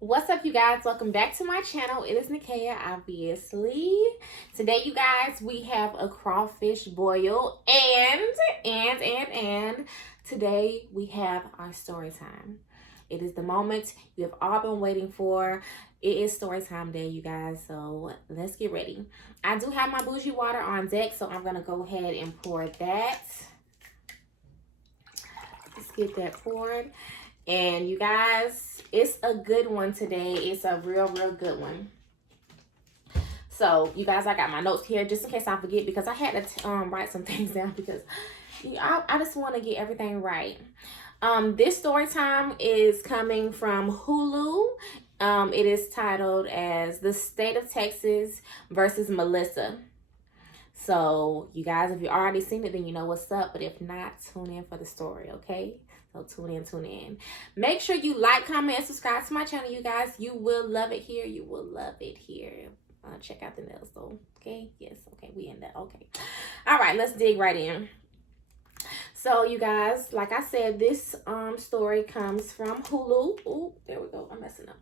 What's up, you guys? Welcome back to my channel. It is Nikaya, obviously. Today, you guys, we have a crawfish boil and today we have our story time. It is the moment you have all been waiting for. It is story time day, you guys, so let's get ready. I do have my bougie water on deck, so I'm gonna go ahead and pour that. Let's get that poured. And you guys, it's a good one today. It's a real good one. So, you guys, I got my notes here just in case I forget, because I had to write some things down because I just want to get everything right. This story time is coming from Hulu. It is titled as The State of Texas versus Melissa. So, you guys, if you already seen it, then you know what's up. But if not, tune in for the story, okay? So tune in. Make sure you like, comment, and subscribe to my channel, you guys. You will love it here. You will love it here. Check out the nails, though. Okay? Yes. Okay. We in that. Okay. All right. Let's dig right in. So, you guys, like I said, this story comes from Hulu. Oh, there we go. I'm messing up.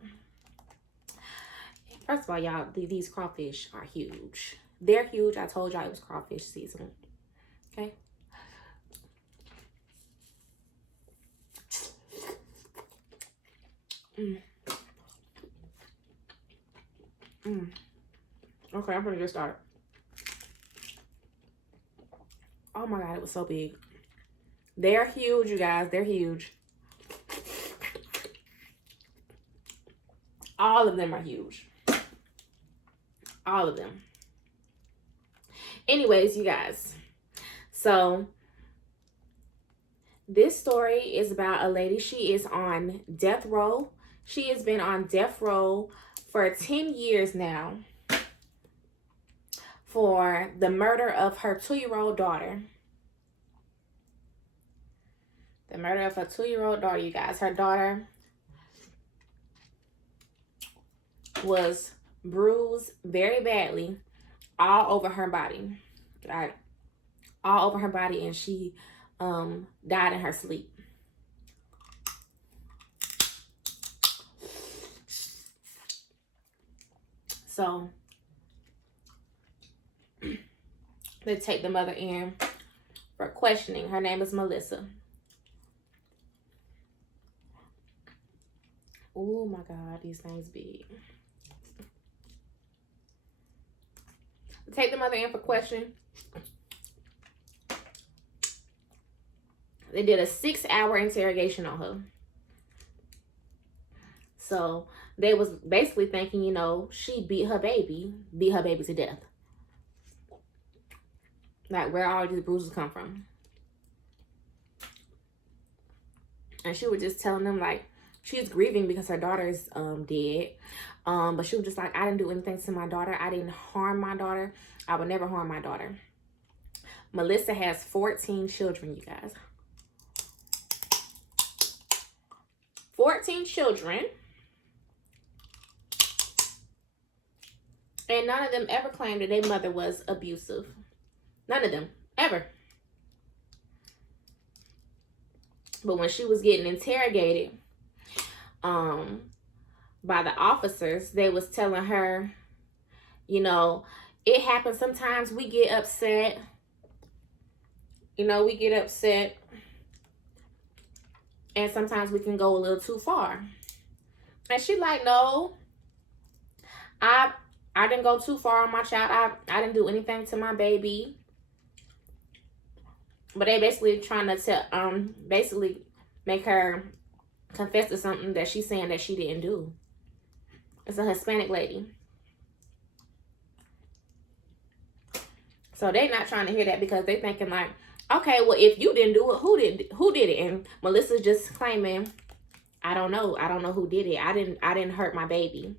First of all, y'all, these crawfish are huge. They're huge. I told y'all it was crawfish season. Okay? Okay, I'm gonna get started. Oh my god, it was so big. They're huge, you guys. They're huge. All of them are huge. All of them. Anyways, you guys. So, this story is about a lady. She is on death row. She has been on death row for 10 years now for the murder of her 2-year-old daughter. The murder of her 2-year-old daughter, you guys. Her daughter was bruised very badly all over her body. Right? All over her body, and she died in her sleep. So they take the mother in for questioning. Her name is Melissa. Oh my god, these things big. Take the mother in for questioning. They did a 6-hour interrogation on her. So they was basically thinking, you know, she beat her baby to death. Like, where all these bruises come from. And she was just telling them, like, she's grieving because her daughter is dead. But she was just like, I didn't do anything to my daughter. I didn't harm my daughter. I would never harm my daughter. Melissa has 14 children, you guys. 14 children. And none of them ever claimed that their mother was abusive. None of them. Ever. But when she was getting interrogated by the officers, they was telling her, you know, it happens sometimes. We get upset. You know, we get upset. And sometimes we can go a little too far. And she like, no, I didn't go too far on my child. I didn't do anything to my baby. But they basically trying to tell, basically make her confess to something that she's saying that she didn't do. It's a Hispanic lady. So they not trying to hear that, because they thinking like, okay, well, if you didn't do it, who did it? And Melissa's just claiming, I don't know who did it. I didn't hurt my baby.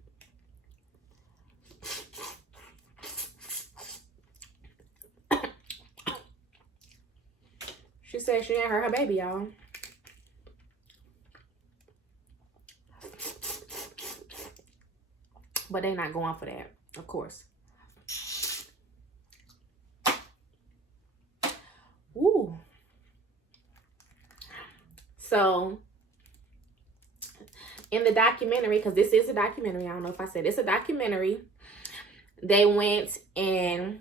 She said she didn't hurt her baby, y'all. But they not going for that, of course. Ooh. So in the documentary, because this is a documentary, I don't know if I said it's a documentary, they went and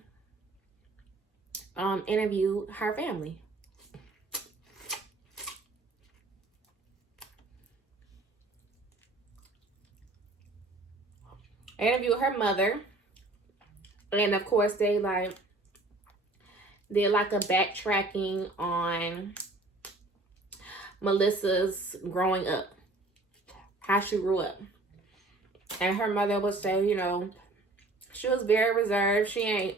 interviewed her family. Interviewed her mother, and of course they like did like a backtracking on Melissa's growing up, how she grew up. And her mother would say, you know, she was very reserved. She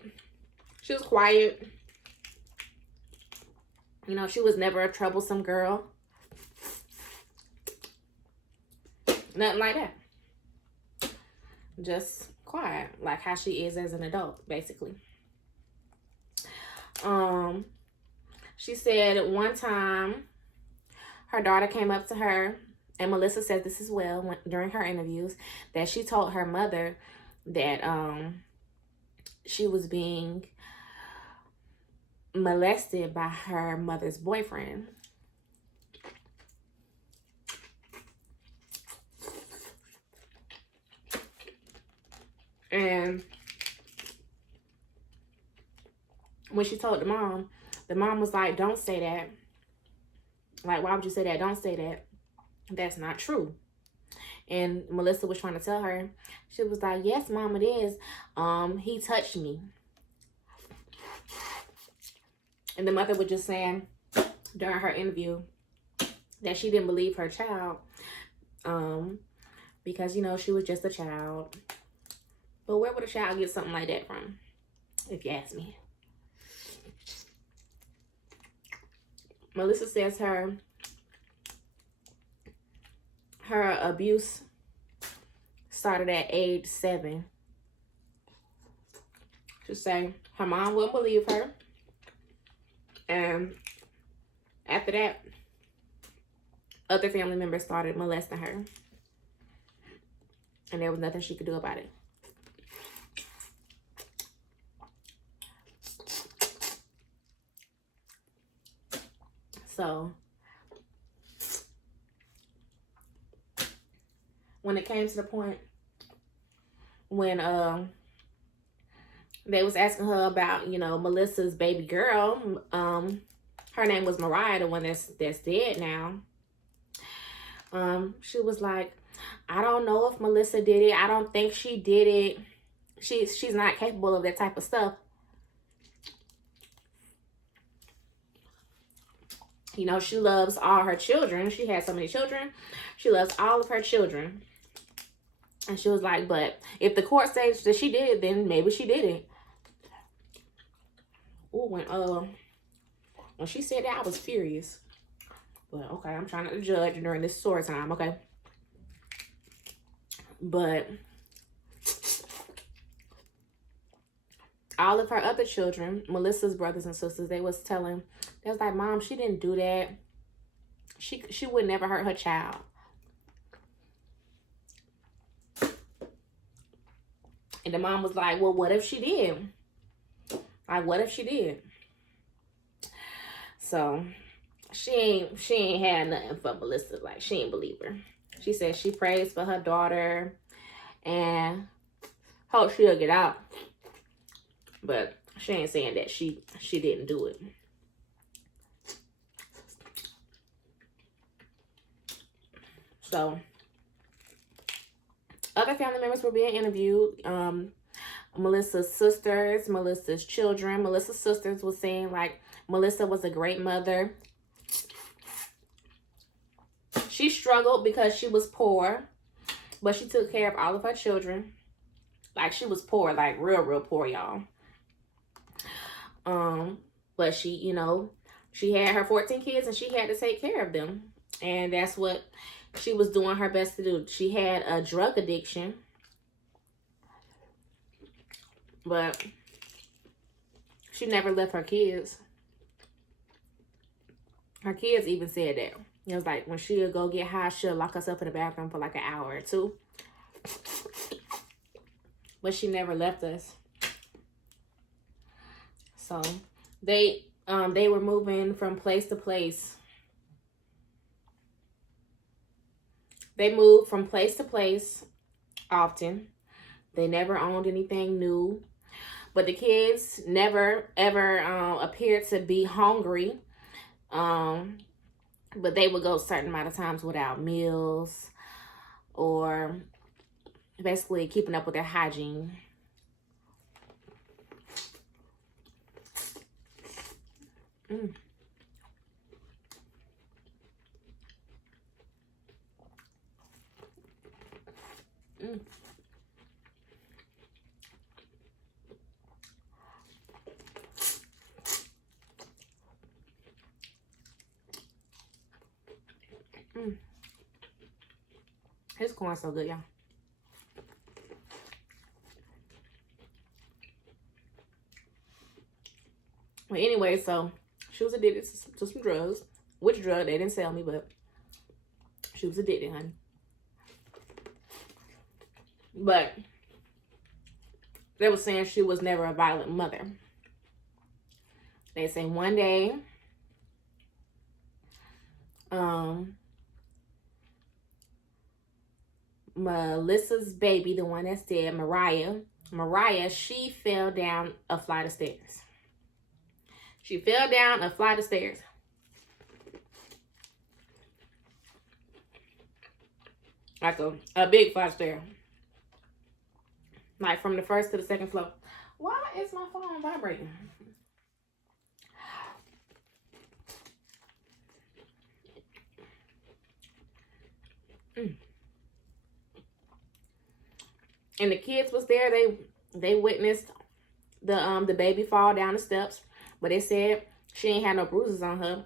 was quiet. You know, she was never a troublesome girl. Nothing like that. Just quiet, like how she is as an adult, basically. She said one time her daughter came up to her, and Melissa said this as well during her interviews, that she told her mother that she was being molested by her mother's boyfriend. And when she told the mom was like, don't say that. Like, why would you say that? Don't say that. That's not true. And Melissa was trying to tell her. She was like, yes, Mom, it is. He touched me. And the mother was just saying during her interview that she didn't believe her child. Because, you know, she was just a child. But where would a child get something like that from, if you ask me? Melissa says her abuse started at age 7. She say her mom wouldn't believe her. And after that, other family members started molesting her. And there was nothing she could do about it. So when it came to the point when they was asking her about, you know, Melissa's baby girl, her name was Mariah, the one that's dead now. She was like, I don't know if Melissa did it. I don't think she did it. She's not capable of that type of stuff. You know, she loves all her children. She has so many children. She loves all of her children. And she was like, but if the court says that she did it, then maybe she did it. Ooh, when she said that, I was furious. But okay, I'm trying not to judge during this story time, okay? But all of her other children, Melissa's brothers and sisters, they was like, Mom, she didn't do that. She would never hurt her child. And the mom was like, well, what if she did? Like, what if she did? So she ain't had nothing for Melissa. Like, she ain't believe her. She said she prays for her daughter and hope she'll get out. But she ain't saying that she didn't do it. So other family members were being interviewed. Melissa's sisters, Melissa's children. Melissa's sisters was saying like Melissa was a great mother. She struggled because she was poor, but she took care of all of her children. Like, she was poor, like real poor, y'all. But she, you know, she had her 14 kids and she had to take care of them. And that's what she was doing her best to do. She had a drug addiction. But she never left her kids. Her kids even said that. It was like when she would go get high, she'll lock herself in the bathroom for like an hour or two. But she never left us. So they were moving from place to place. They moved from place to place often. They never owned anything new. But the kids never, ever appeared to be hungry. But they would go a certain amount of times without meals or basically keeping up with their hygiene. Mm. Mm. Mm. This corn's so good, y'all. Well, anyway, so she was addicted to some drugs. Which drug, they didn't tell me, but she was addicted, honey. But they were saying she was never a violent mother. They say one day, Melissa's baby, the one that's dead, Mariah, she fell down a flight of stairs. She fell down a flight of stairs. Like a big flight of stairs. Like from the first to the second floor. Why is my phone vibrating? And the kids was there. They witnessed the baby fall down the steps, but they said she ain't had no bruises on her.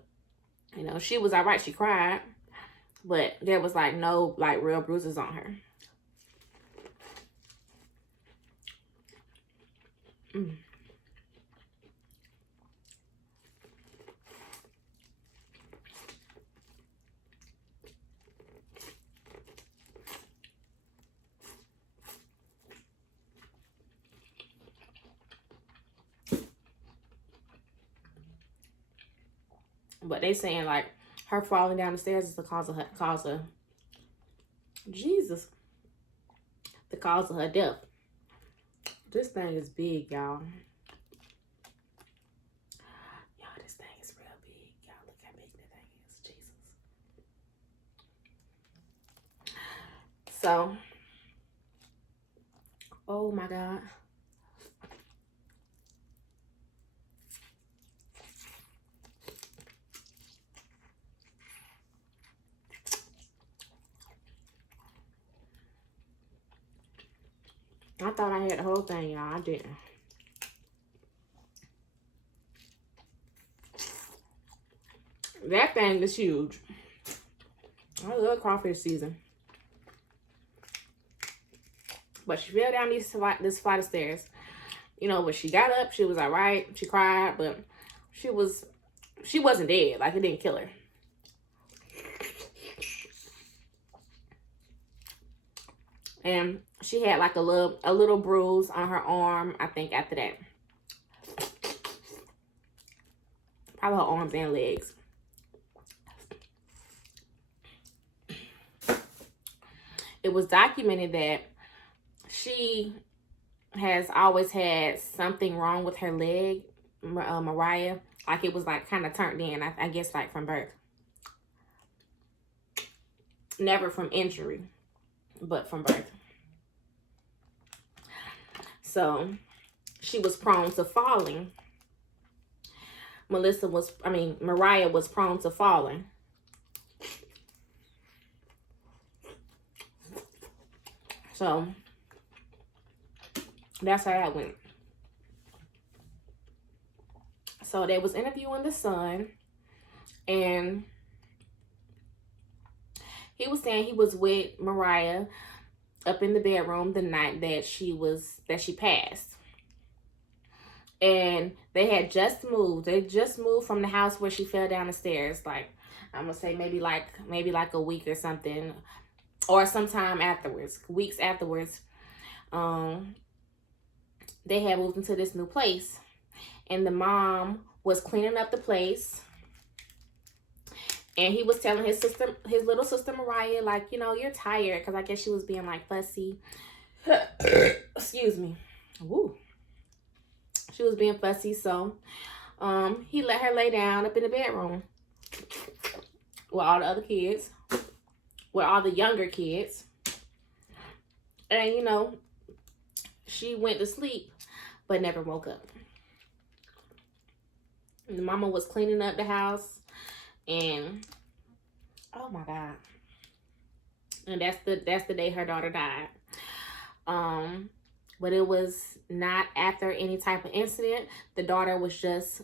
You know, she was all right. She cried, but there was like no like real bruises on her. Mm. But they saying like her falling down the stairs is the cause of Jesus, the cause of her death. This thing is big, y'all. Y'all, this thing is real big. Y'all, look how big that thing is. Jesus. So, oh my God. I thought I had the whole thing, y'all. I didn't. That thing is huge. I love crawfish season. But she fell down this flight of stairs. You know, but she got up. She was all right. She cried, but she wasn't dead. Like, it didn't kill her. And she had like a little bruise on her arm, I think, after that. Probably her arms and legs. It was documented that she has always had something wrong with her leg, Mariah. Like, it was like kind of turned in, I guess, like from birth. Never from injury, but from birth. So she was prone to falling. Mariah was prone to falling. So that's how that went. So they was interviewing the son, and he was saying he was with Mariah up in the bedroom the night that she passed. And they had just moved. They just moved from the house where she fell down the stairs. Like, I'm gonna say maybe like a week or something, or sometime afterwards, weeks afterwards. They had moved into this new place, and the mom was cleaning up the place, And he was telling his little sister Mariah, like, you know, you're tired, because I guess she was being like fussy. Excuse me. Woo. She was being fussy, so he let her lay down up in the bedroom with all the other kids, with all the younger kids. And, you know, she went to sleep, but never woke up. And the mama was cleaning up the house, and oh my God. And that's the day her daughter died. But it was not after any type of incident. The daughter was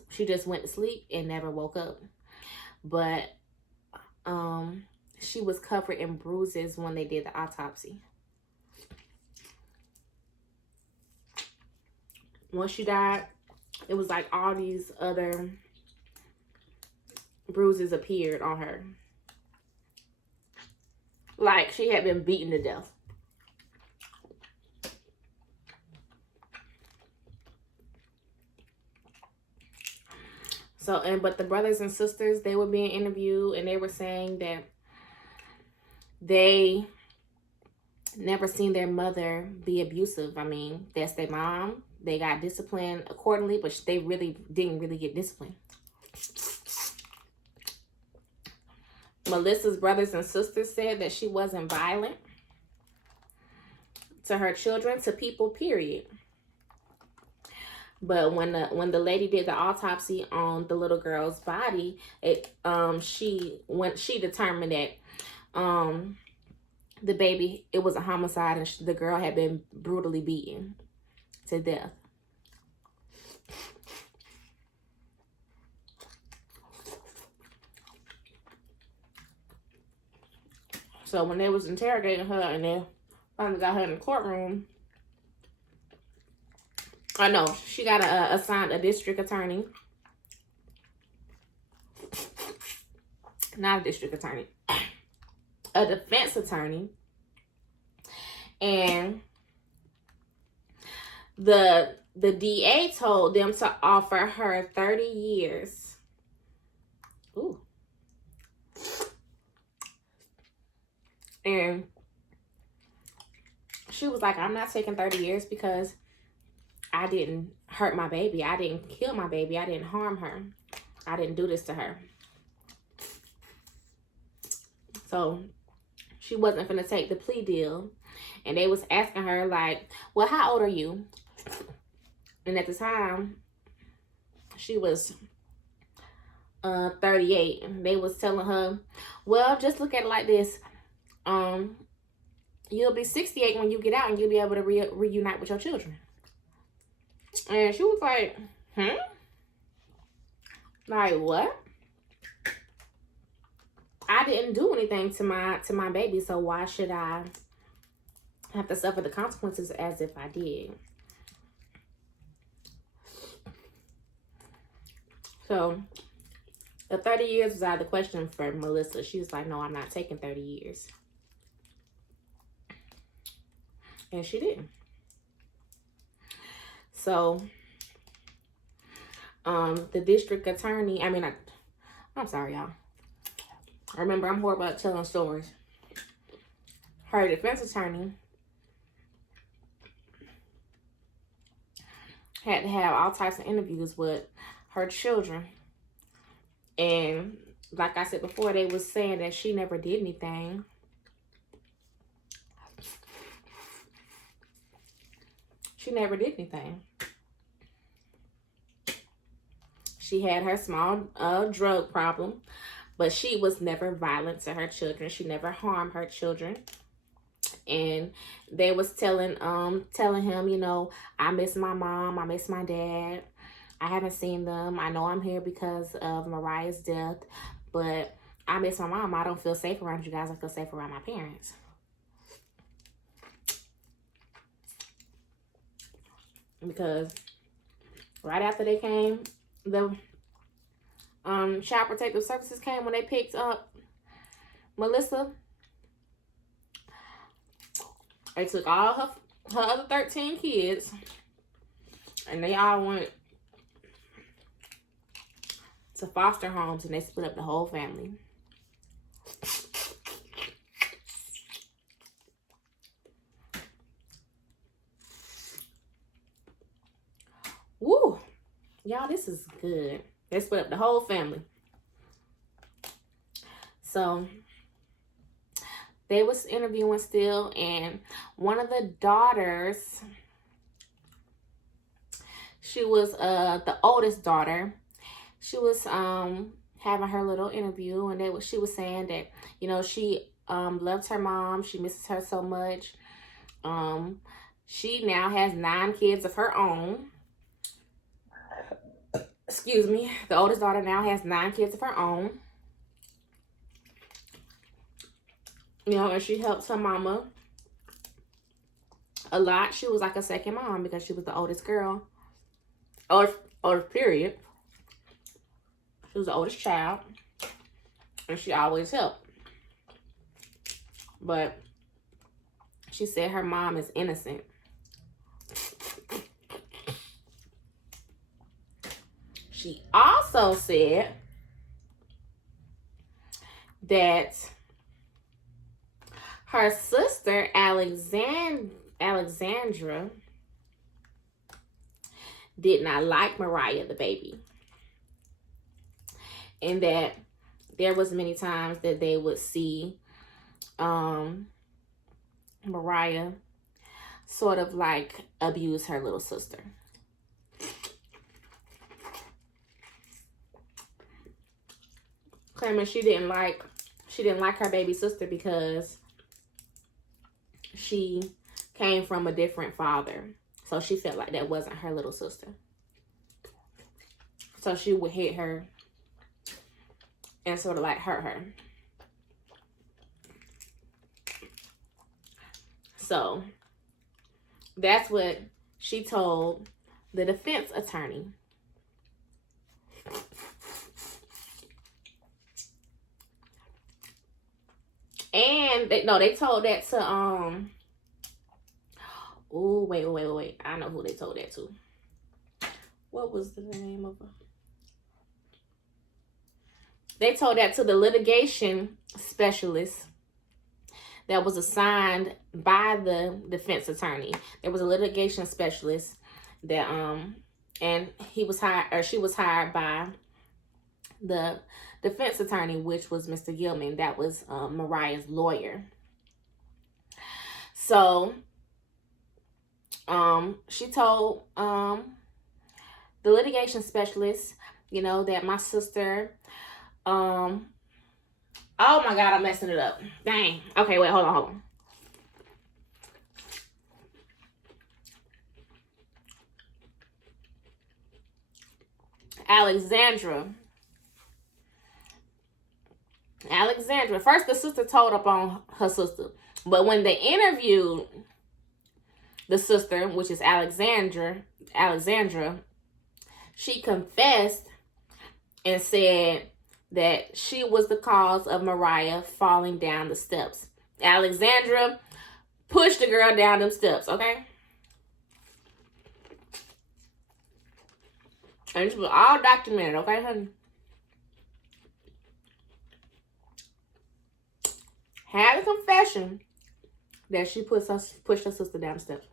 she just went to sleep and never woke up. But she was covered in bruises when they did the autopsy. Once she died, it was like all these other bruises appeared on her. Like she had been beaten to death. So, but the brothers and sisters, they were being interviewed, and they were saying that they never seen their mother be abusive. I mean, that's their mom. They got disciplined accordingly, but they didn't really get disciplined. Melissa's brothers and sisters said that she wasn't violent to her children, to people, period. But when the lady did the autopsy on the little girl's body, she determined that the baby, it was a homicide, and the girl had been brutally beaten to death. So when they was interrogating her, and they finally got her in the courtroom, I know she got assigned a district attorney. Not a district attorney. A defense attorney. And the DA told them to offer her 30 years. Ooh. And she was like, I'm not taking 30 years because I didn't hurt my baby. I didn't kill my baby. I didn't harm her. I didn't do this to her. So she wasn't going to take the plea deal. And they was asking her like, well, how old are you? And at the time, she was 38. And they was telling her, well, just look at it like this. You'll be 68 when you get out, and you'll be able to reunite with your children. And she was like, like, what? I didn't do anything to my baby, so why should I have to suffer the consequences as if I did? So the 30 years was out of the question for Melissa. She was like, no, I'm not taking 30 years. And she didn't. So the district attorney, I'm sorry, y'all. Remember, I'm horrible at telling stories. Her defense attorney had to have all types of interviews with her children. And like I said before, they was saying that she never did anything. She never did anything. She had her small drug problem, but she was never violent to her children. She never harmed her children. And they was telling him, you know, I miss my mom, I miss my dad. I haven't seen them. I know I'm here because of Mariah's death, but I miss my mom. I don't feel safe around you guys. I feel safe around my parents. Because right after they came, the Child Protective Services came when they picked up Melissa. They took all her other 13 kids, and they all went to foster homes, and they split up the whole family. Woo! Y'all, this is good. They split up the whole family. So they was interviewing still, and one of the daughters, she was the oldest daughter, she was having her little interview, and she was saying that, you know, she loves her mom, she misses her so much. She now has 9 kids of her own. Excuse me. The oldest daughter now has 9 kids of her own. You know, and she helps her mama a lot. She was like a second mom because she was the oldest girl. Oldest period. She was the oldest child. And she always helped. But she said her mom is innocent. She also said that her sister, Alexandra, did not like Mariah, the baby. And that there was many times that they would see Mariah sort of like abuse her little sister. Claiming she didn't like her baby sister because she came from a different father. So she felt like that wasn't her little sister. So she would hit her and sort of like hurt her. So that's what she told the defense attorney. And they told that to oh, wait. I know who they told that to. What was the name of her? They told that to the litigation specialist that was assigned by the defense attorney. There was a litigation specialist that and he was hired, or she was hired by the defense attorney, which was Mr. Gilman. That was Mariah's lawyer. So she told the litigation specialist, you know, that my sister, oh my God, I'm messing it up. Dang. Okay, wait, hold on. Alexandra. First, the sister told up on her sister. But when they interviewed the sister, which is Alexandra, she confessed and said that she was the cause of Mariah falling down the steps. Alexandra pushed the girl down them steps, okay? And this was all documented, okay, honey? Had a confession that she pushed her sister down the steps.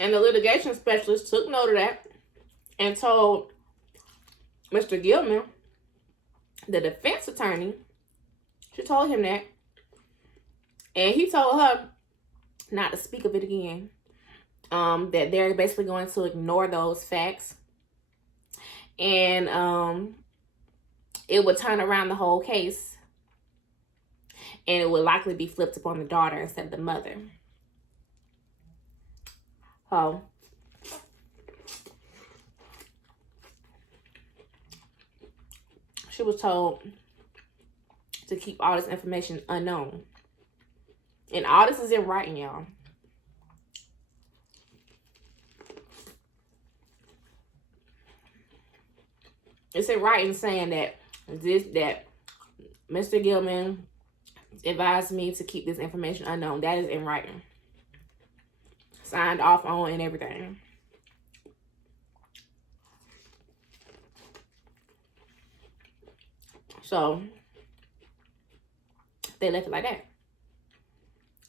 And the litigation specialist took note of that and told Mr. Gilman, the defense attorney, she told him that. And he told her not to speak of it again. That they're basically going to ignore those facts. And it would turn around the whole case. And it would likely be flipped upon the daughter instead of the mother. Oh. She was told to keep all this information unknown. And all this is in writing, y'all. It's in writing saying that Mr. Gilman advised me to keep this information unknown. That is in writing. Signed off on and everything. So They left it like that.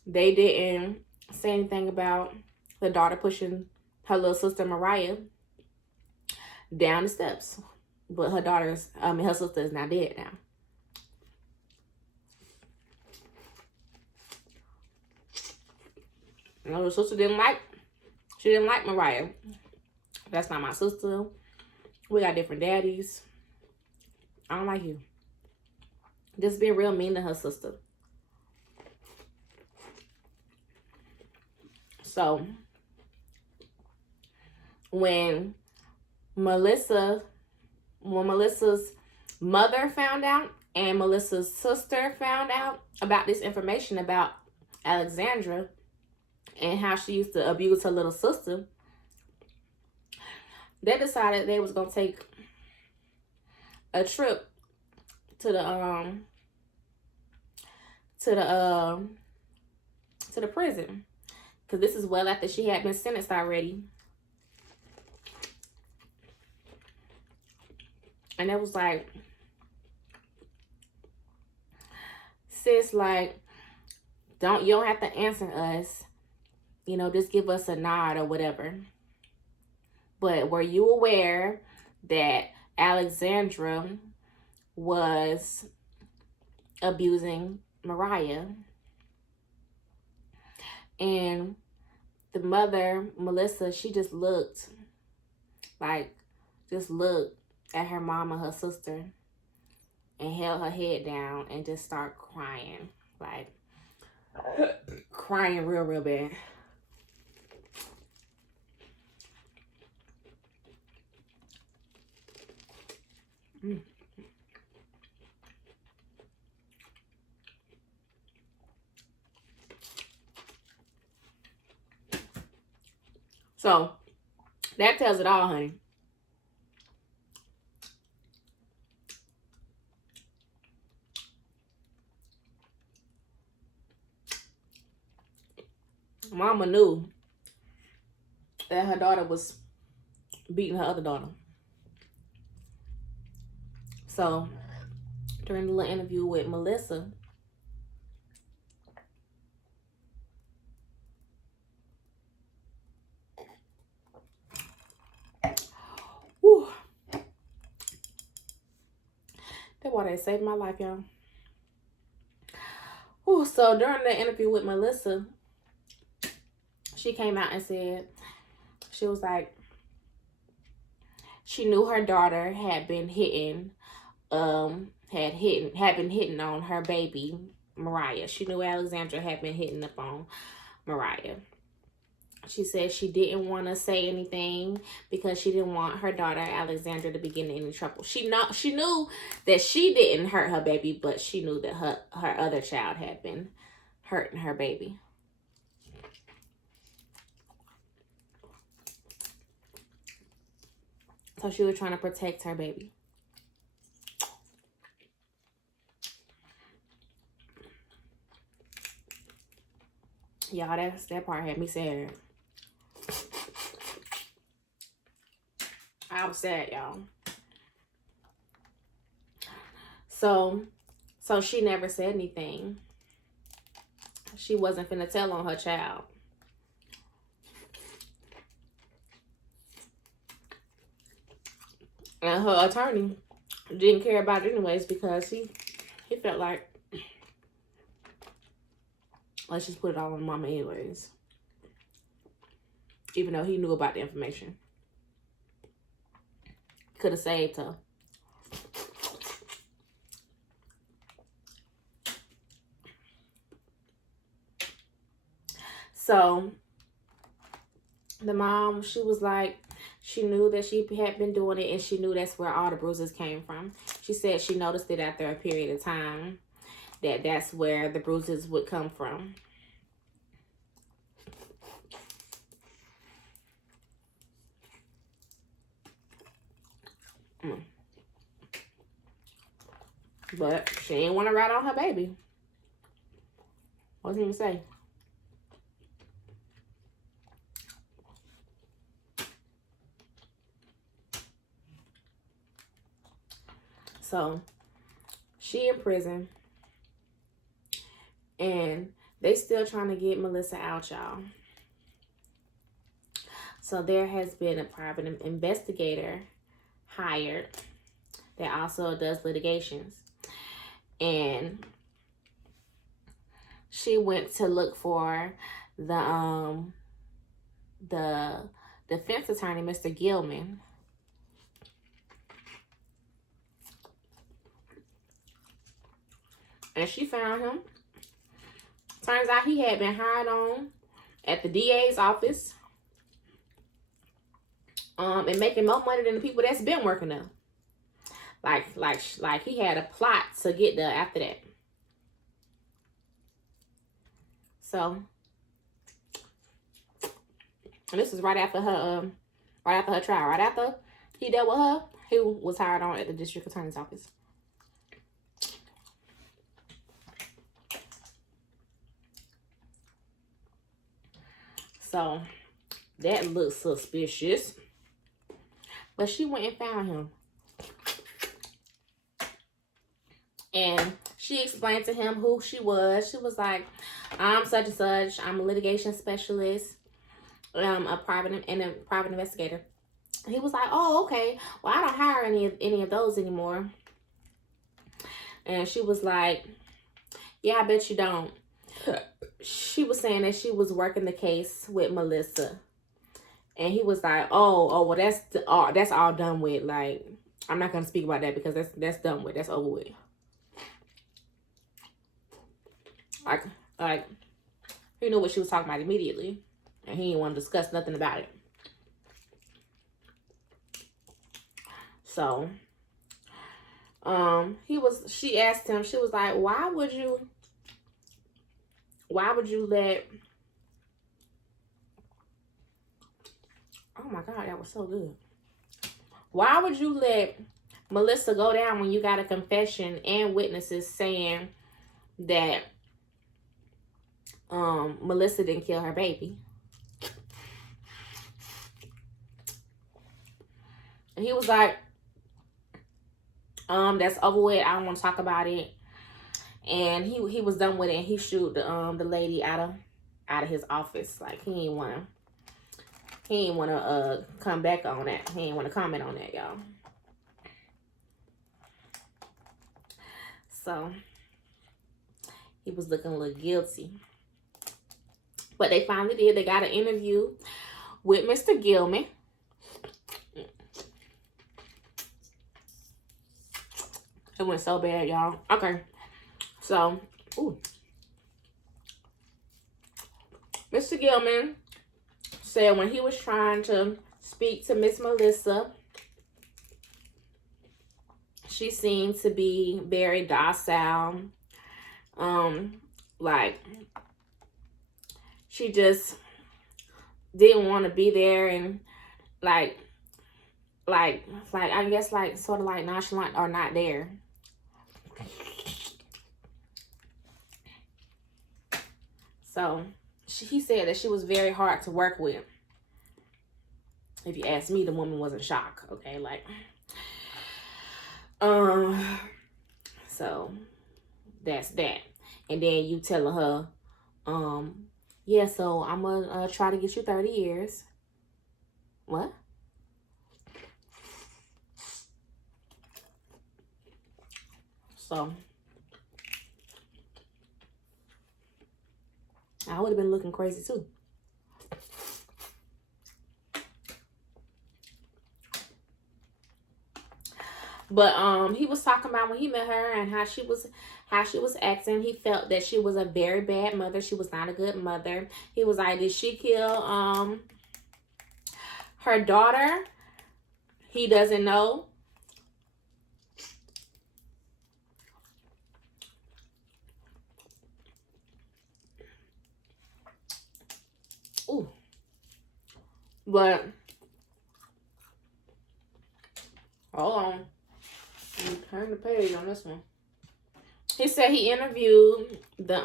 They didn't say anything about the daughter pushing her little sister Mariah down the steps. But her sister is not dead now. You know, the sister she didn't like Mariah. That's not my sister. We got different daddies. I don't like you. Just being real mean to her sister. So, when Melissa's mother found out and Melissa's sister found out about this information about Alexandra and how she used to abuse her little sister, they decided they was gonna take a trip to the prison, because this is well after she had been sentenced already. And it was like, sis, like, you don't have to answer us, you know, just give us a nod or whatever. But were you aware that Alexandra was abusing Mariah? And the mother, Melissa, she just looked at her mom and her sister and held her head down and just started crying. Like, crying real, real bad. So, that tells it all, honey. Mama knew that her daughter was beating her other daughter. So, during the little interview with Melissa, whew, that water saved my life, y'all. Whew, so during the interview with Melissa, she came out and said, she was like, she knew her daughter had been hitting, had been hitting on her baby, Mariah. She knew Alexandra had been hitting up on Mariah. She said she didn't want to say anything because she didn't want her daughter, Alexandra, to be getting in any trouble. She knew that she didn't hurt her baby, but she knew that her other child had been hurting her baby. So she was trying to protect her baby. Y'all, that part had me sad. I was sad, y'all. So she never said anything. She wasn't finna tell on her child. And her attorney didn't care about it anyways, because he felt like, let's just put it all on mama anyways. Even though he knew about the information. Could have saved her. So the mom, she was like, she knew that she had been doing it, and she knew that's where all the bruises came from. She said she noticed it after a period of time, that's where the bruises would come from. But she didn't want to rat on her baby. What was he even say? So, she in prison. And they still trying to get Melissa out, y'all. So there has been a private investigator hired that also does litigations. And she went to look for the defense attorney, Mr. Gilman. And she found him. Turns out he had been hired on at the DA's office. And making more money than the people that's been working there. Like he had a plot to get there after that. So, and this was right after her trial. Right after he dealt with her, he was hired on at the district attorney's office. So, that looks suspicious. But she went and found him. And she explained to him who she was. She was like, I'm such and such. I'm a litigation specialist. A private investigator. He was like, oh, okay. Well, I don't hire any of those anymore. And she was like, yeah, I bet you don't. She was saying that she was working the case with Melissa. And he was like, oh, well, that's all done with. Like, I'm not gonna speak about that because that's done with. That's over with. Like, he knew what she was talking about immediately, and he didn't want to discuss nothing about it. So, she asked him. She was like, why would you let? Oh my God, that was so good. Why would you let Melissa go down when you got a confession and witnesses saying that Melissa didn't kill her baby? And he was like, that's over with. I don't want to talk about it. And he was done with it. And he shooed the lady out of his office. Like, he didn't want to come back on that. He didn't want to comment on that, y'all. So, he was looking a little guilty. But they finally did. They got an interview with Mr. Gilman. It went so bad, y'all. Okay. So, Mr. Gilman said when he was trying to speak to Miss Melissa, she seemed to be very docile. Like, she just didn't want to be there, and like I guess like sort of like nonchalant or not there. So he said that she was very hard to work with. If you ask me, the woman was in shock. Okay, like, so that's that. And then you telling her, yeah, so I'm gonna try to get you 30 years. What? So I would have been looking crazy too. But he was talking about when he met her and how she was acting. He felt that she was a very bad mother. She was not a good mother. He was like, did she kill her daughter? He doesn't know. Ooh. But hold on. Turn the page on this one. He said he interviewed the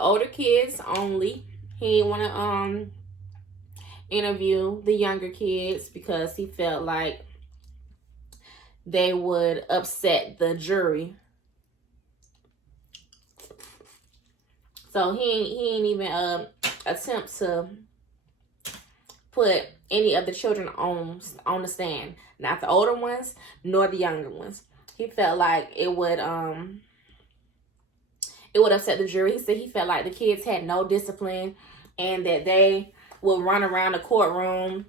older kids only. He didn't want to interview the younger kids because he felt like they would upset the jury. So he ain't even attempt to put any of the children on the stand. Not the older ones, nor the younger ones. He felt like it would upset the jury. He said he felt like the kids had no discipline and that they would run around the courtroom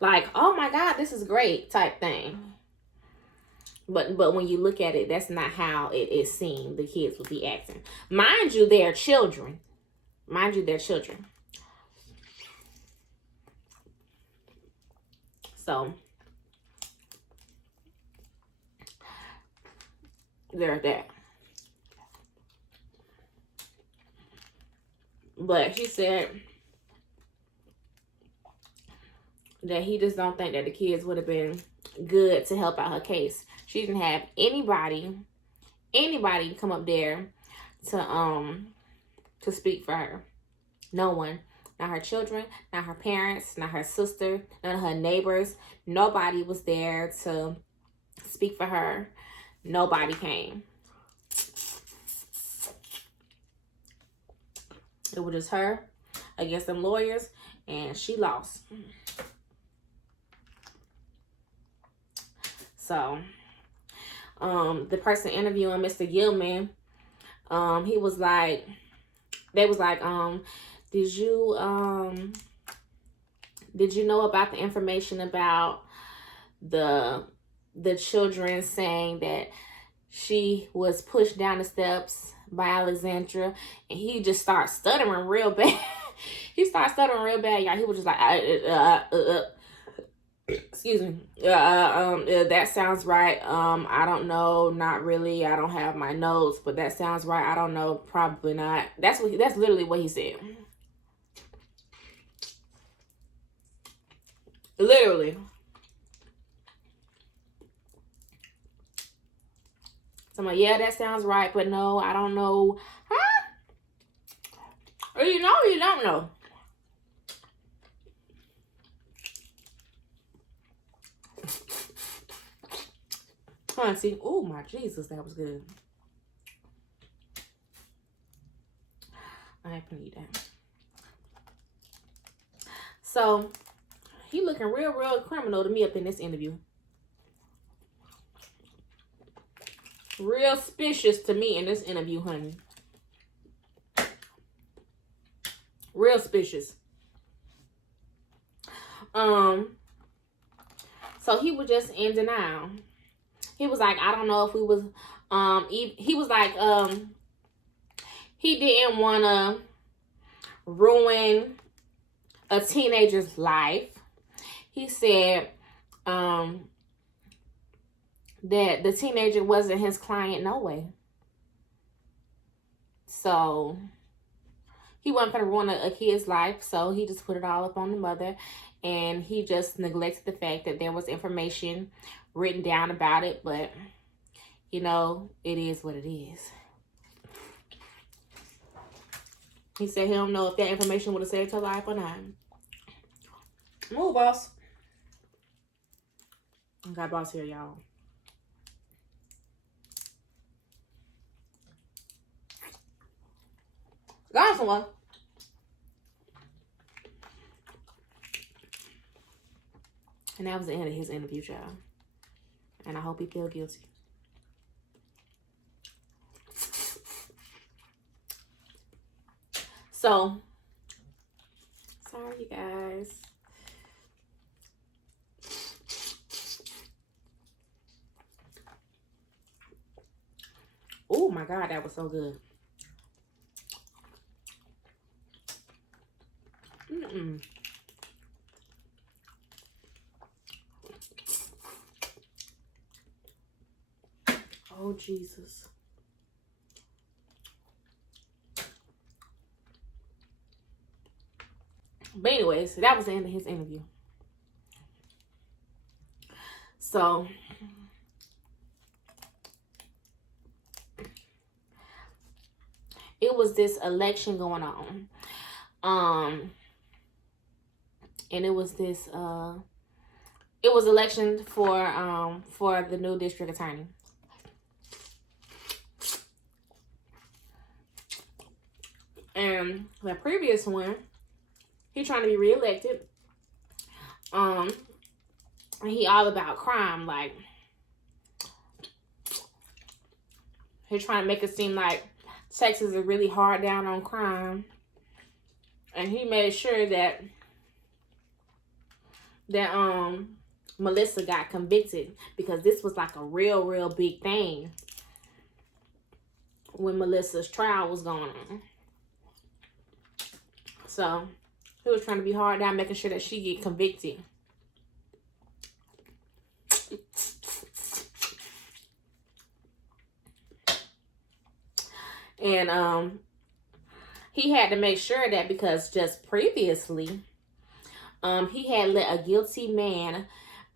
like, oh my God, this is great type thing. But when you look at it, that's not how it seemed the kids would be acting. Mind you, they're children. Mind you, they're children. So, there's that. But she said that he just don't think that the kids would have been good to help out her case. She didn't have anybody come up there to speak for her. No one. Not her children, not her parents, not her sister, none of her neighbors. Nobody was there to speak for her. Nobody came. It was just her against them lawyers, and she lost. So, the person interviewing Mr. Gilman, he was like, they was like, did you know about the information about the children saying that she was pushed down the steps by Alexandra? And he just started stuttering real bad. He started stuttering real bad, y'all. He was just like, excuse me. That sounds right. I don't know. Not really. I don't have my notes, but that sounds right. I don't know. Probably not. That's literally what he said. Literally. So I'm like, yeah, that sounds right, but no, I don't know. Huh? Or you know, you don't know. Huh, see, oh my Jesus, that was good. I have to eat that. So, he looking real criminal to me up in this interview. Real suspicious to me in this interview, honey. Real suspicious. So he was just in denial. He was like, I don't know if we was, he was like, he didn't want to ruin a teenager's life. He said, that the teenager wasn't his client no way. So he wasn't going to ruin a kid's life, so he just put it all up on the mother, and he just neglected the fact that there was information written down about it, but you know, it is what it is. He said he don't know if that information would have saved her life or not. Move, boss. I got boss here, y'all. Gone somewhere. And that was the end of his interview, child. And I hope he feels guilty. So, sorry, you guys. Oh my God, that was so good. Oh, Jesus. But anyways, that was the end of his interview. So, it was this election going on. And it was this, it was election for the new district attorney. And the previous one, he trying to be reelected. And he all about crime. Like, he's trying to make it seem like Texas is really hard down on crime. And he made sure that Melissa got convicted, because this was like a real big thing when Melissa's trial was going on. So he was trying to be hard down, making sure that she get convicted. And he had to make sure that, because just previously he had let a guilty man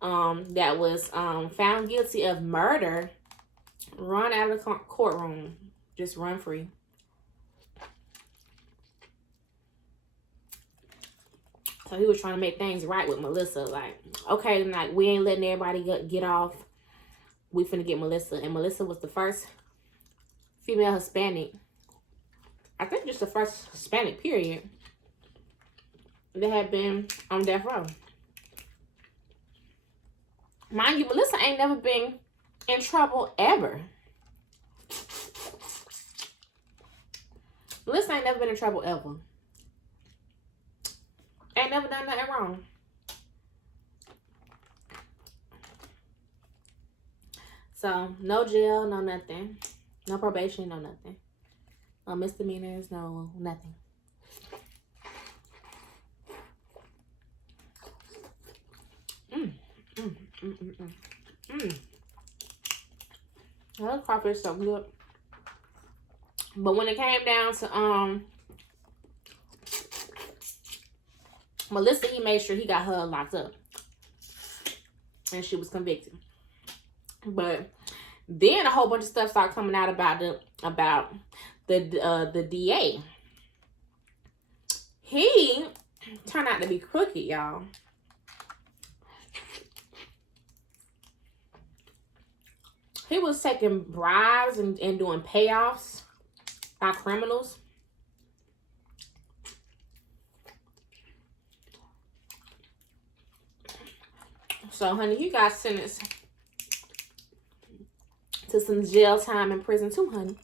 that was found guilty of murder run out of the courtroom, just run free. So he was trying to make things right with Melissa. Like, okay, like, we ain't letting everybody get off. We finna get Melissa. And Melissa was the first female Hispanic, I think just the first Hispanic, period, that had been on death row. Mind you, Melissa ain't never been in trouble ever. Melissa ain't never been in trouble ever. Ain't never done nothing wrong. So, no jail, no nothing. No probation, no nothing. No misdemeanors, no nothing. That crawfish so good. But when it came down to Melissa, he made sure he got her locked up, and she was convicted. But then a whole bunch of stuff started coming out about the DA. He turned out to be crooked, y'all. He was taking bribes and doing payoffs by criminals. So, honey, he got sentenced to some jail time in prison too, honey.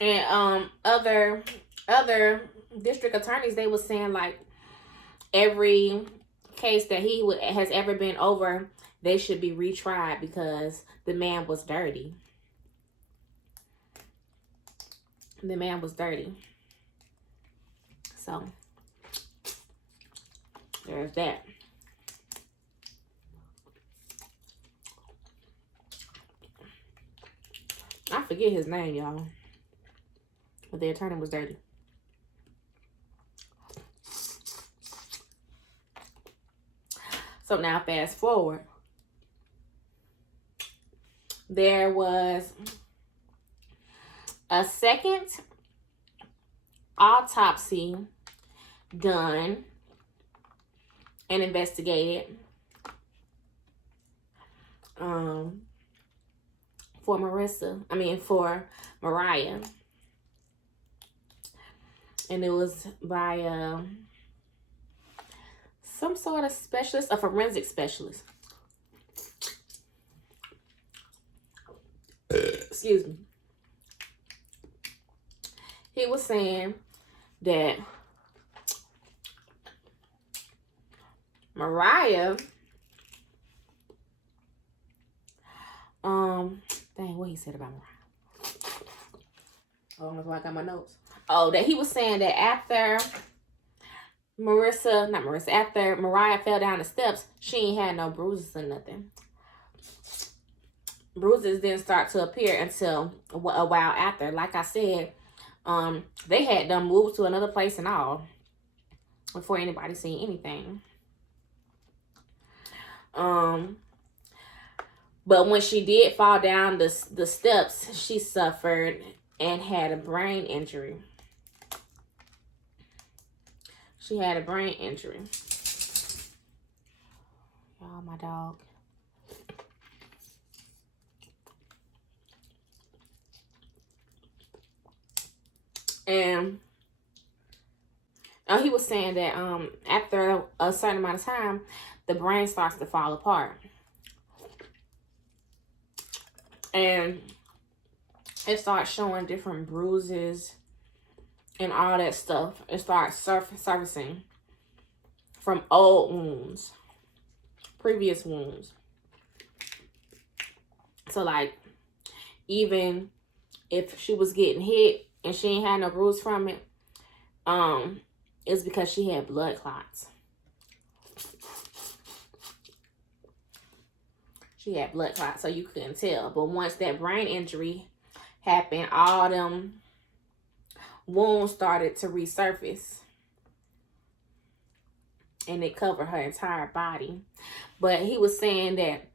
And other district attorneys, they were saying, like, every case that he has ever been over, they should be retried because the man was dirty. The man was dirty. So, there's that. I forget his name, y'all. But the attorney was dirty. So now fast forward. There was a second autopsy done and investigated for Mariah. And it was by some sort of specialist, a forensic specialist. Excuse me. He was saying that Mariah, dang, what he said about Mariah? Oh, that's why I got my notes. Oh, that he was saying that after after Mariah fell down the steps, she ain't had no bruises or nothing. Bruises didn't start to appear until a while after. Like I said, they had them moved to another place and all before anybody seen anything. But when she did fall down the steps, she suffered and had a brain injury. She had a brain injury. Y'all, my dog. And he was saying that after a certain amount of time, the brain starts to fall apart. And it starts showing different bruises and all that stuff. It starts surfacing from old wounds, previous wounds. So, like, even if she was getting hit and she ain't had no bruise from it, it's because she had blood clots. She had blood clots, so you couldn't tell. But once that brain injury happened, all them wounds started to resurface. And it covered her entire body. But he was saying that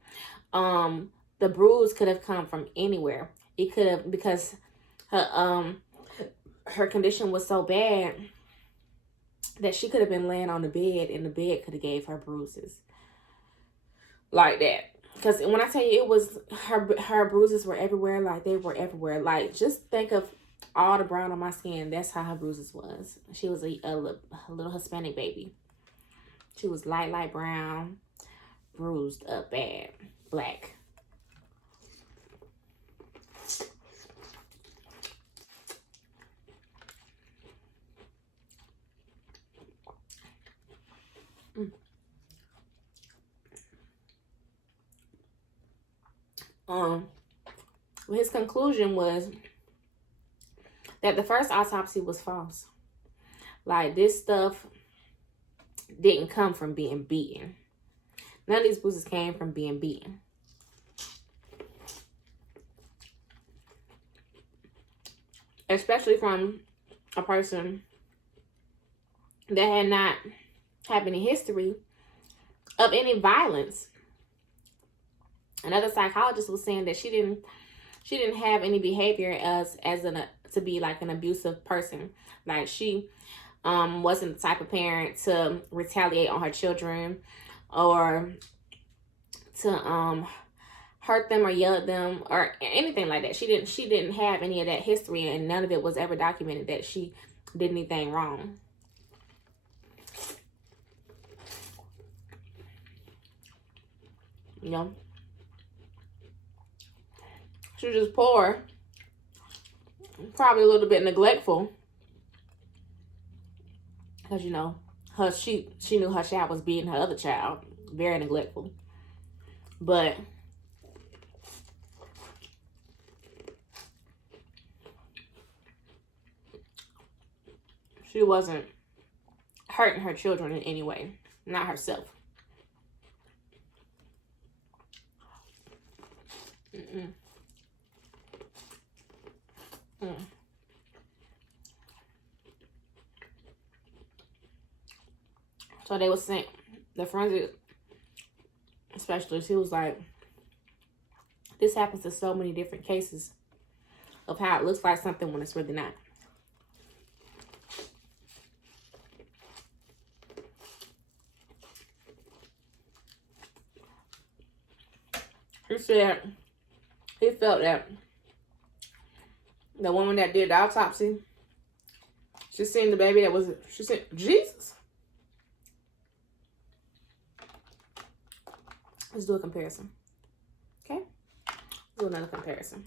the bruise could have come from anywhere. It could have, because her condition was so bad that she could have been laying on the bed and the bed could have gave her bruises. Like that. Because when I tell you, it was her bruises were everywhere. Like, they were everywhere. Like, just think of all the brown on my skin. That's how her bruises was. She was a little Hispanic baby. She was light brown, bruised up bad, black. His conclusion was that the first autopsy was false. Like, this stuff didn't come from being beaten. None of these bruises came from being beaten. Especially from a person that had not had any history of any violence. Another psychologist was saying that she didn't have any behavior to be like an abusive person. Like, she wasn't the type of parent to retaliate on her children or to hurt them or yell at them or anything like that. She didn't have any of that history, and none of it was ever documented that she did anything wrong. You know? She was just poor. Probably a little bit neglectful. Because, you know, she knew her child was beating her other child. Very neglectful. But she wasn't hurting her children in any way. Not herself. So they were saying, the forensic specialist, he was like, this happens to so many different cases of how it looks like something when it's really not. He said he felt that the woman that did the autopsy, she seen the baby that was, she said, Jesus. Let's do a comparison. Okay? Do another comparison.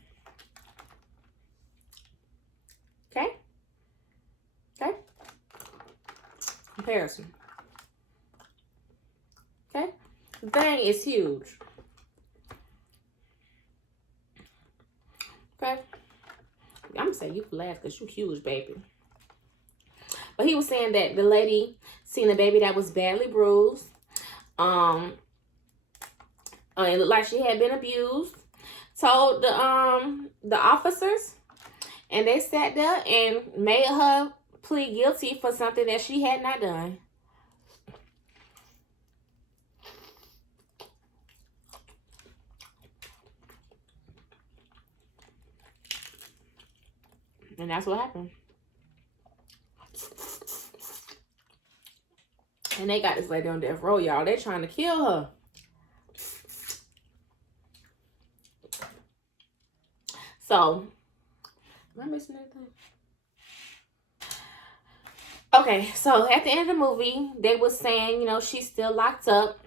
Okay? Okay? Comparison. Okay? The thing is huge. Okay? I'm going to say you for last because you huge, baby. But he was saying that the lady seen a baby that was badly bruised. It looked like she had been abused. Told the officers, and they sat there and made her plead guilty for something that she had not done. And that's what happened. And they got this lady on death row, y'all. They're trying to kill her. So, am I missing anything? Okay, so at the end of the movie, they was saying, you know, she's still locked up,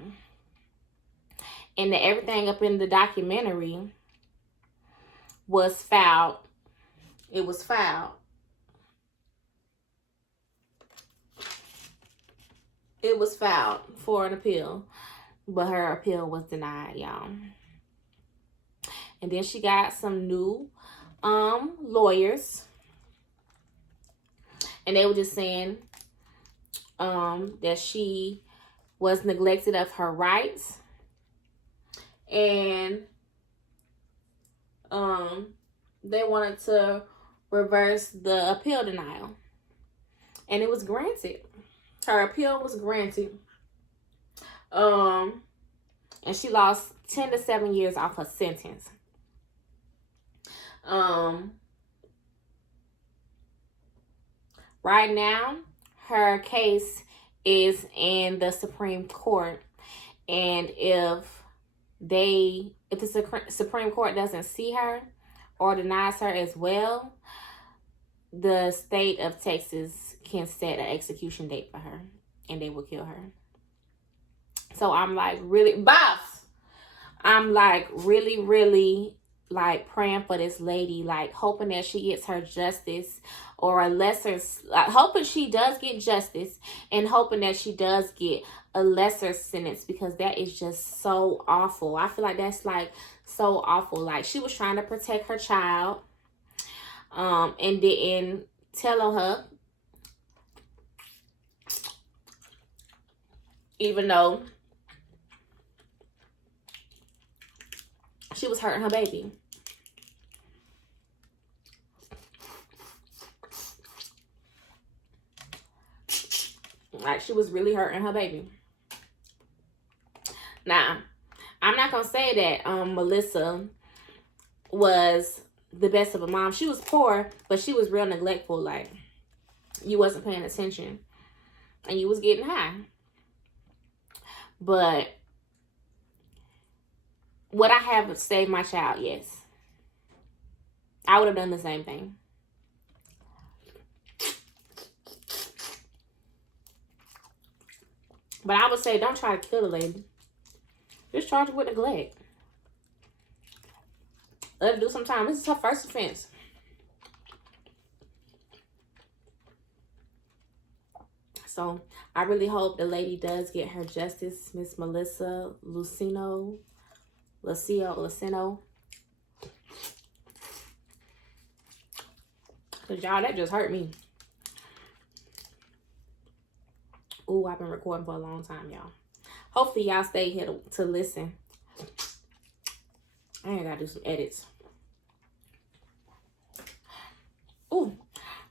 and that everything up in the documentary was filed. It was filed. It was filed for an appeal, but her appeal was denied, y'all. And then she got some new lawyers, and they were just saying that she was neglected of her rights, and they wanted to reverse the appeal denial, and it was granted. Her appeal was granted, and she lost 10 to 7 years off her sentence. Right now, her case is in the Supreme Court, and if the Supreme Court doesn't see her or denies her as well, the state of Texas can set an execution date for her, and they will kill her. So I'm like, really, boss. I'm like really like praying for this lady, like hoping that she gets her justice, or a lesser, hoping she does get justice, and hoping that she does get a lesser sentence, because that is just so awful. I feel like that's like so awful. Like, she was trying to protect her child, and didn't tell on her, even though she was hurting her baby. Like, she was really hurting her baby. Now, I'm not gonna say that Melissa was the best of a mom. She was poor, but she was real neglectful. Like, you wasn't paying attention, and you was getting high. But would I have saved my child? Yes. I would have done the same thing. But I would say, don't try to kill the lady. Just charge her with neglect. Let her do some time. This is her first offense. So I really hope the lady does get her justice, Miss Melissa Lucino. Because y'all, that just hurt me. Ooh, I've been recording for a long time, y'all. Hopefully y'all stay here to listen. I ain't gotta do some edits. Ooh.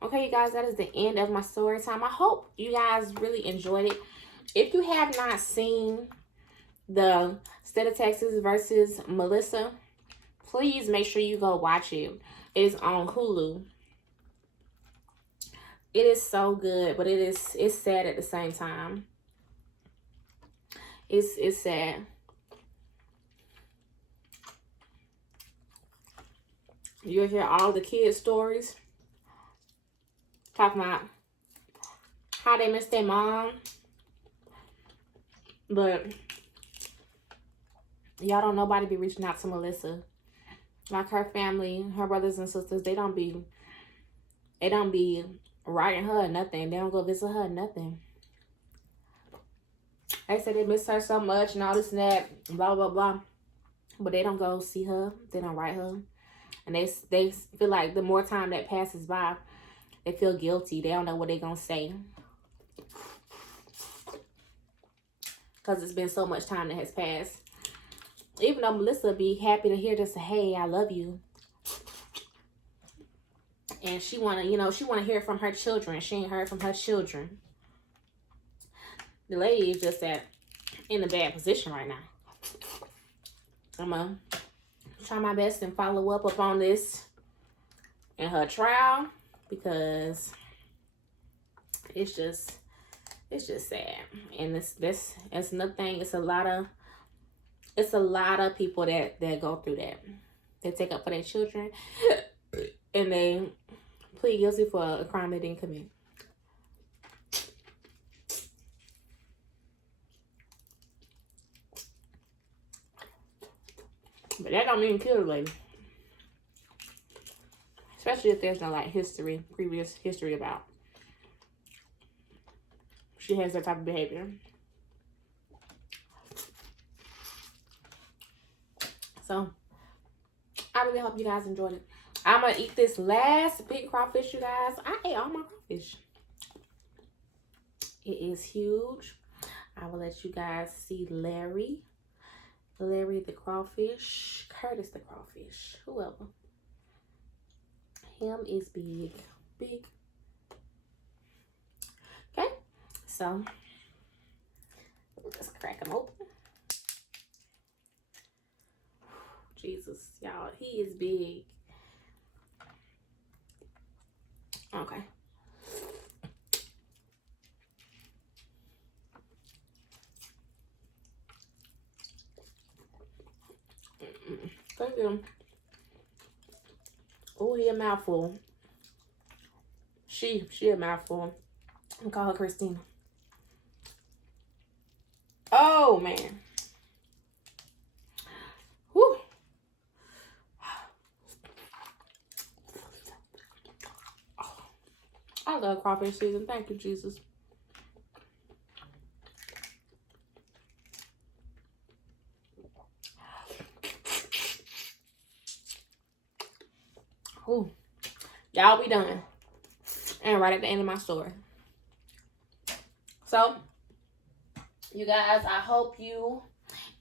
Okay, you guys, that is the end of my story time. I hope you guys really enjoyed it. If you have not seen the State of Texas versus Melissa, please make sure you go watch it. It is on Hulu. It is so good, but it's sad at the same time. It's sad. You'll hear all the kids' stories, talking about how they miss their mom. But y'all don't nobody be reaching out to Melissa. Like, her family, her brothers and sisters, they don't be writing her or nothing. They don't go visit her or nothing. They say they miss her so much and all this and that, blah, blah, blah. But they don't go see her. They don't write her. And they feel like the more time that passes by, they feel guilty. They don't know what they're going to say. Because it's been so much time that has passed. Even though Melissa be happy to hear this, hey, I love you. And she want to, she want to hear from her children. She ain't heard from her children. The lady is just in a bad position right now. I'm going to try my best and follow up on this in her trial, because it's just sad. And it's nothing. It's a lot of people that go through that. They take up for their children and they plead guilty for a crime they didn't commit. But that don't mean kill the lady. Especially if there's no like previous history about she has that type of behavior. So I really hope you guys enjoyed it. I'm gonna eat this last big crawfish, you guys. I ate all my crawfish. It is huge. I will let you guys see Larry the crawfish, Curtis the crawfish, whoever. Him is big. Okay, so let's crack him open. Jesus, y'all, he is big. Okay. Thank you. Oh, he a mouthful. She a mouthful. I'm gonna call her Christina. Oh man. Whew. I love crawfish season. Thank you, Jesus. Ooh. Y'all be done. And right at the end of my story. So, you guys, I hope you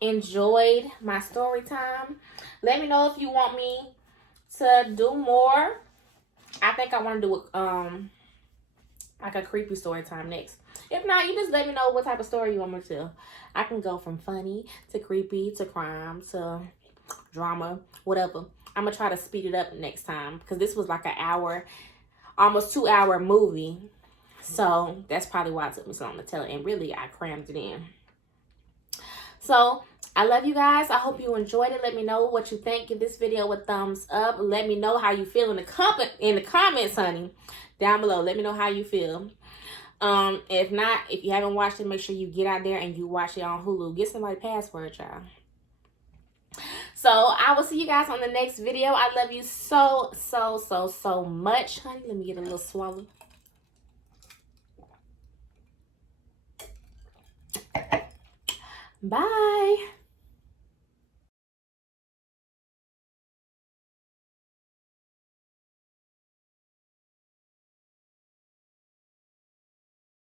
enjoyed my story time. Let me know if you want me to do more. I think I want to do like a creepy story time next. If not, you just let me know what type of story you want me to tell. I can go from funny to creepy to crime to drama, whatever. I'm gonna try to speed it up next time because this was like an hour, almost 2 hour movie. So that's probably why it took me so long to tell it. And really, I crammed it in. So I love you guys. I hope you enjoyed it. Let me know what you think. Give this video a thumbs up. Let me know how you feel in the comments, honey, down below. Let me know how you feel. If not, if you haven't watched it, make sure you get out there and you watch it on Hulu. Get somebody password, y'all. So I will see you guys on the next video. I love you so much, honey. Let me get a little swallow. Bye.